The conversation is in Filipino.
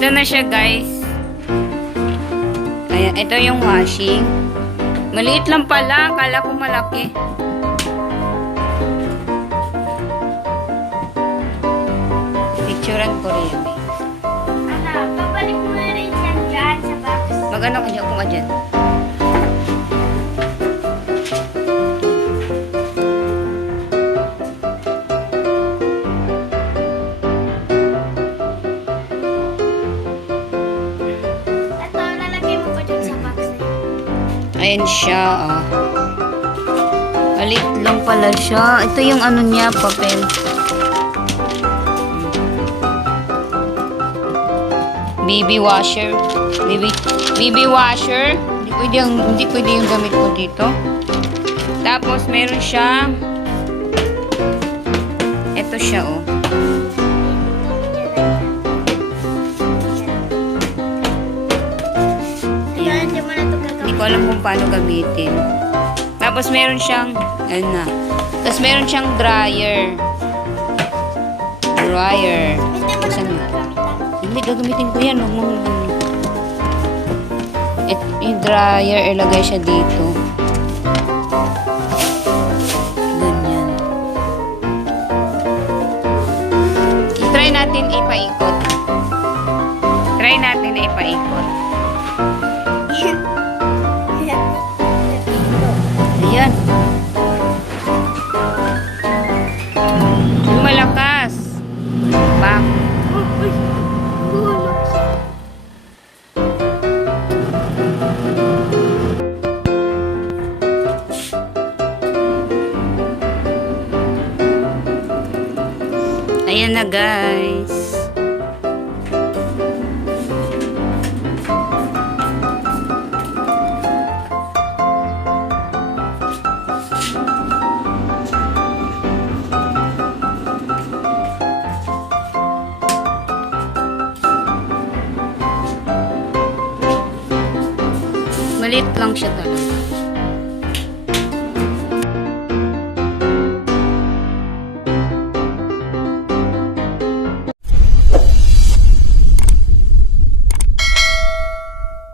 Ito na siya, guys. Ayan, ito yung washing. Maliit lang pala. Akala ko malaki. Picturean ko rin. Anak, babalik mo na rin yan dyan sa box. Mag-ano ka dyan? Kung ka dyan. Ito, lalagay mo pa dyan sa box na yun. Ayan siya, oh. Maliit lang pala siya. Ito yung ano niya, papel. Baby washer. Baby washer. Hindi pwede yung gamit ko dito. Tapos, meron siyang ito siya, oh. Ayan, hindi mo na ito Hindi gagawin. ko alam kung paano gamitin. Tapos meron siyang, ayun na. Tapos meron siyang dryer. Dryer. Hindi mo na Saan ito yun? gagamitan. Hindi, gagamitin ko yan. Huwag mong... Yung dryer, ilagay siya dito. Ganyan. I-try natin ipaikot. Try natin na ipaikot. Ayan. Yung malakas. Back. Uy, bulok siya. Ayan na, guys. Maliit lang siya talaga.